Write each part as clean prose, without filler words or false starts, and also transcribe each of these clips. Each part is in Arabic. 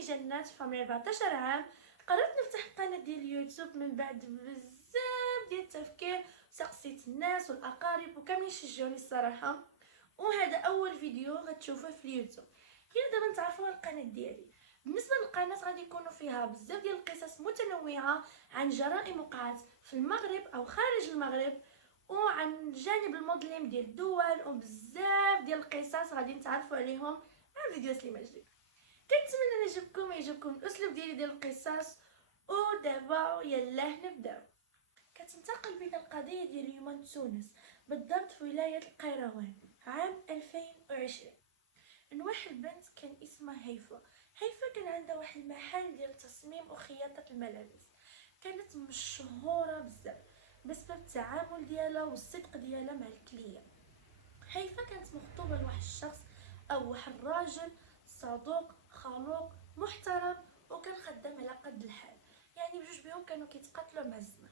اسمي جنات، في عمري 14 عام. قررت نفتح قناه ديال اليوتيوب من بعد بزاف ديال التفكير، سقسيت الناس والاقارب وكاملين شجعوني الصراحه. وهذا اول فيديو غتشوفوه في اليوتيوب. يلا دابا نتعرفوا على القناه ديالي. بالنسبه للقناه غادي يكونوا فيها بزاف ديال القصص متنوعه عن جرائم وقعت في المغرب او خارج المغرب، وعن جانب المظلم ديال الدول، وبزاف ديال القصص غادي نتعرفوا عليهم مع الفيديوهات اللي ما جديد. كنتمنى يعجبكم الاسلوب ديالي ديال القصص. ودابا يلاه نبداو. كتنتقل بنا القضيه ديال اليوم تونس، بالضبط في ولايه القيروان، عام 2020. ان واحد البنت كان اسمها هيفا كان عندها واحد المحل ديال تصميم وخياطه الملابس. كانت مشهوره بزاف بسبب التعامل ديالها والصدق ديالها مع الكليان. هيفا كانت مخطوبه لواحد الشخص او واحد الراجل صدوق خلوق محترم، وكان خدام على قد الحال، يعني بجوج بهم كانوا كيتقاتلوا مع الزمن.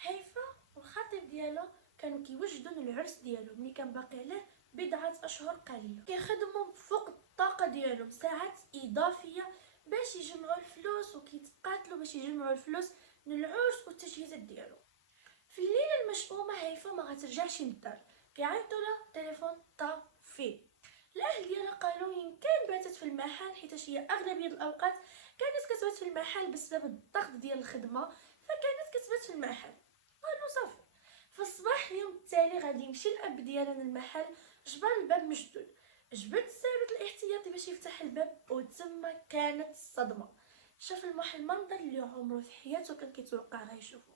هيفا والخطيب ديالو كانوا كيوجدوا للعرس ديالو ملي كان باقي عليه بضعه اشهر قليله. كيخدموا فوق الطاقه ديالهم ساعات اضافيه باش يجمعوا الفلوس، وكيتقاتلوا باش يجمعوا الفلوس للعرس والتجهيزات ديالو. في الليله المشؤومه هيفا ما غترجعش للدار، كيعيطوا لها تليفون طافي. الاهل ديالها قالوا يمكن باتت في المحل، حيت هي اغلبيه الاوقات كانت كتبات في المحل بسبب الضغط ديال الخدمه، فكانت كتبات في المحل. قالوا صافي. في الصباح اليوم التالي غادي يمشي الاب ديالها للمحل، جبر الباب مشدود، جبد السارد الاحتياطي باش يفتح الباب، وتما كانت الصدمه. شاف المنظر اللي عمره في حياته كان كيتوقع غيشوفه.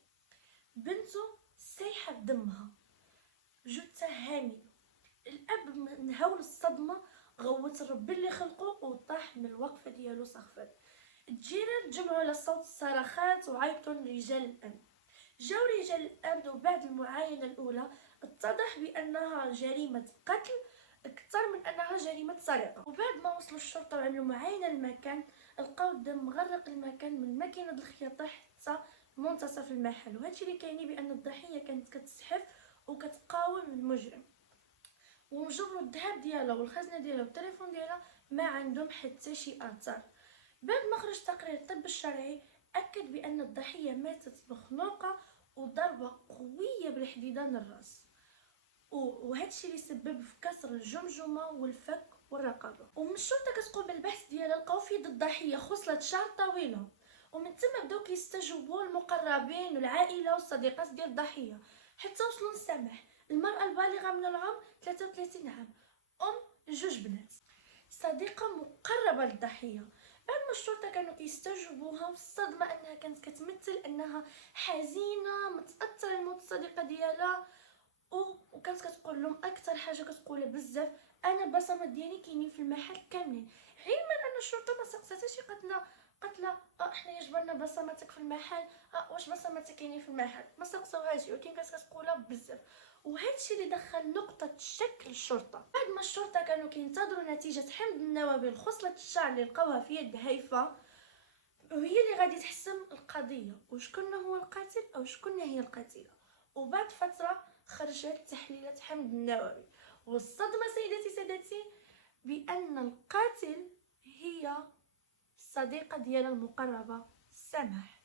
بنته سايحه بدمها، جثه هامده. الاب من هول الصدمه غوت ربي اللي خلقه وطاح من الوقفه ديالو صخفت. الجيران تجمعوا على صوت الصراخات وعيطوا لرجال الامن. جاو رجال الامن، وبعد المعاينه الاولى اتضح بانها جريمه قتل اكثر من انها جريمه سرقه. وبعد ما وصلوا الشرطه وعملوا معاينه للمكان، لقاو الدم مغرق المكان من ماكينه الخياطه حتى منتصف المحل. وهادشي اللي كيعني بان الضحيه كانت كتزحف وكتقاوم المجرم. وجبروا الذهب ديالها والخزنه ديالها والتليفون ديالها، ما عندهم حتى شي اثار. بعد ما خرج تقرير الطب الشرعي اكد بان الضحيه ماتت بخنوقه وضربه قويه بالحديدان الراس، وهادشي اللي سبب في كسر الجمجمه والفك والرقبه. ومن الشرطه كتقوم بالبحث ديالها، لقاو في يد الضحيه خصله شعر طويله. ومن تما بداو كيستجوبوا المقربين والعائله والصديقات ديال الضحيه، حتى وصلوا للسماح، المراه البالغه من العمر 33 عام، ام جوج بنات، صديقه مقربه للضحيه. بعد ما الشرطه كانوا كيستجوبوها، والصدمه انها كانت كتمثل انها حزينه متاثره لموت الصديقه ديالها، وكانت كتقول لهم اكثر حاجه كتقولها بزاف: انا البصمات ديالي كاينين في المحل كاملين. علما ان الشرطه ما سقساتهاش، قتله حنايا جبرنا بصماتك في المحل، واش بصماتك كاينين في المحل، ما سقسوهاش، ولكن كانت كتقولها بزاف. وهادشي اللي دخل نقطه الشك للشرطه. بعد ما الشرطه كانوا كينتظروا نتيجه حمض النووي لخصله الشعر اللي لقاوها في يد هيفا، وهي اللي غادي تحسم القضيه وشكون هو القاتل او شكون هي القاتله. وبعد فتره خرجت تحليلات حمض النووي، والصدمه سادتي بان القاتل هي الصديقه ديالها المقربه سماح.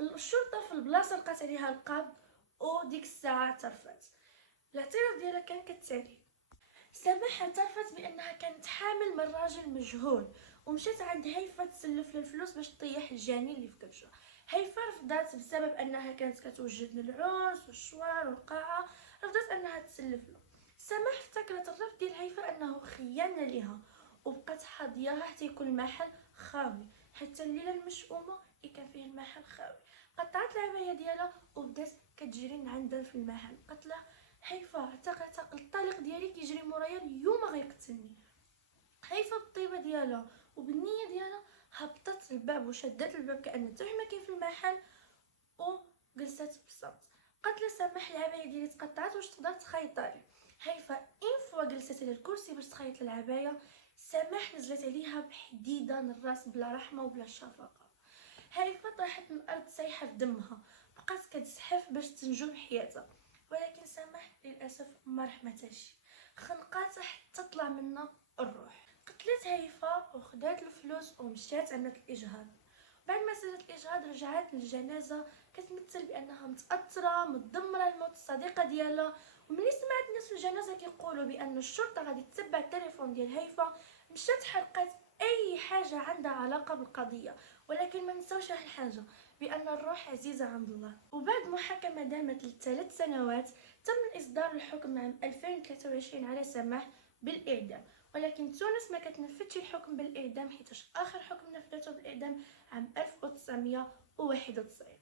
الشرطه في البلاصه لقات عليها القبض، وديك الساعه اعترفت. الاعتراف ديالها كان كالتالي: سماح اعترفت بانها كانت حامل من راجل مجهول، ومشات عند هيفا تسلف الفلوس باش تطيح الجاني اللي في كرشها. هيفا رفضت بسبب انها كانت كتوجد للعرس والشوار والقاعه، رفضت انها تسلف له. سماح افتكرت الرفض ديال هيفا انه خيانه ليها، وبقات حاضياها حتى يكون المحل خاوي. حتى الليله المشؤومه اللي كان فيه المحل خاوي، قطعت العبايه ديالها وبدات كتجري عندها في المحل. قالت لها: هيفا اعتقل الطليق ديالي كيجري مورايا، اليوم غيقتلني. هيفا بالطيبه ديالها وبالنيه ديالها هبطت الباب وشدت الباب كأن حتى ما كاين في المحل، وجلست بصمت. قالت لها: سامح، العبايه ديالي تقطعت، واش تقدر تخيطها لي؟ هيفا فوا جلست على الكرسي باش تخيط العبايه، سماح نزلت عليها بحديدان الراس بلا رحمه وبلا شفقه. هيفا طاحت من الارض سايحه في دمها، بقات كتزحف باش تنجو بحياتها، ولكن سماح للاسف ما رحمتهاش، خنقاتها حتى طلع منها الروح. قتلت هيفا وخدات الفلوس ومشات عملت الاجهاض. بعد ما سالت الاجهاض رجعت للجنازه كتمثل بانها متاثره متدمره لموت الصديقه ديالها. وملي سمعت الناس في الجنازه كيقولوا بان الشرطه غادي تتبع التليفون ديال هيفا، مشات حرقت اي حاجه عندها علاقه بالقضيه. ولكن ما نساوش واحد الحاجه، بان الروح عزيزه عند الله. وبعد محاكمه دامت ل3 سنوات تم اصدار الحكم عام 2023 على سماح بالاعدام. ولكن تونس ما كتنفذش الحكم بالاعدام، حيتاش اخر حكم نفذته بالاعدام عام 1991.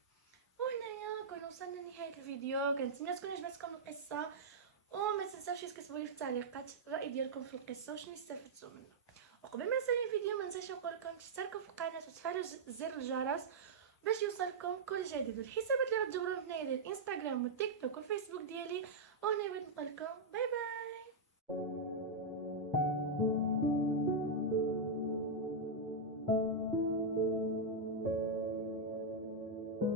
وهنايا كنا وصلنا لنهايه الفيديو. كنتمنى تكون عجبتكم القصه، وما تنساوش تكتبوا لي في التعليقات الراي ديالكم في القصه وشنو استفدتوا منها. وقبل ما نسالي الفيديو ما ننساش نقول لكم تشتركوا في القناه وتفعلوا زر الجرس باش يوصلكم كل جديد. الحسابات اللي غتجبروا هنايا ديال الانستغرام والتيك توك والفيسبوك ديالي. وهنا بغيت نقول لكم باي باي.